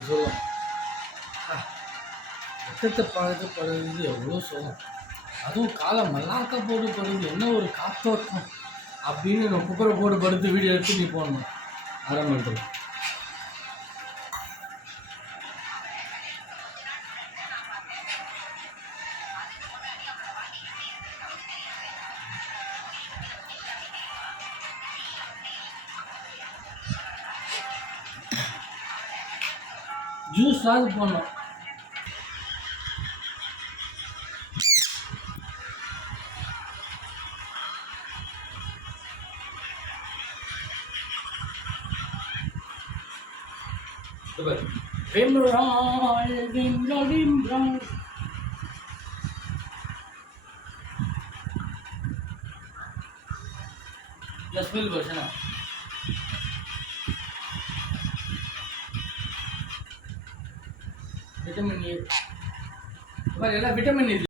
சொல்லும். ரத்தத்தை பார்த்து படுறது எவ்வளோ சொல்லும். அதுவும் காலம் மல்லாக்க போட்டு படுது, என்ன ஒரு காத்தோட்டம் அப்படின்னு நான் குப்பரை போட்டு படுத்து வீடியோ எடுத்து நீ போடணும் ஆரம்பத்தில். ஜூஸ் ஆகுது போடணும். ஸ்மெல் வருஷனா விட்டமின் ஏ, எல்லாம் விட்டமின் இது.